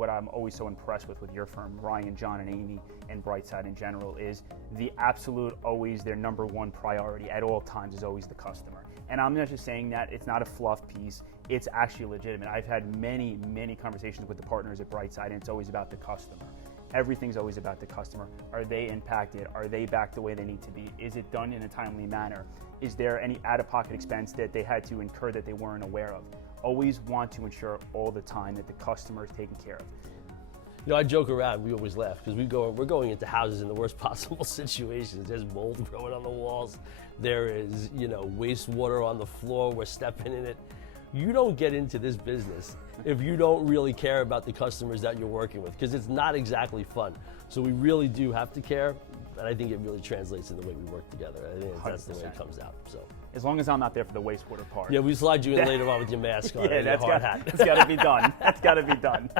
what I'm always so impressed with your firm, Ryan, John, and Amy, and Brightside in general, is the absolute, always their number one priority at all times is always the customer. And I'm not just saying that, it's not a fluff piece, it's actually legitimate. I've had many, many conversations with the partners at Brightside, and it's always about the customer. Everything's always about the customer. Are they impacted? Are they back the way they need to be? Is it done in a timely manner? Is there any out-of-pocket expense that they had to incur that they weren't aware of? Always want to ensure all the time that the customer is taken care of. You know, I joke around, we always laugh, because we're going into houses in the worst possible situations. There's mold growing on the walls. There is, you know, wastewater on the floor, we're stepping in it. You don't get into this business if you don't really care about the customers that you're working with, because it's not exactly fun. So we really do have to care, and I think it really translates in the way we work together. I think that's the way it comes out. So, as long as I'm not there for the wastewater part. Yeah, we slide you in later on with your mask on and your hard hat. That's got to be done. That's got to be done.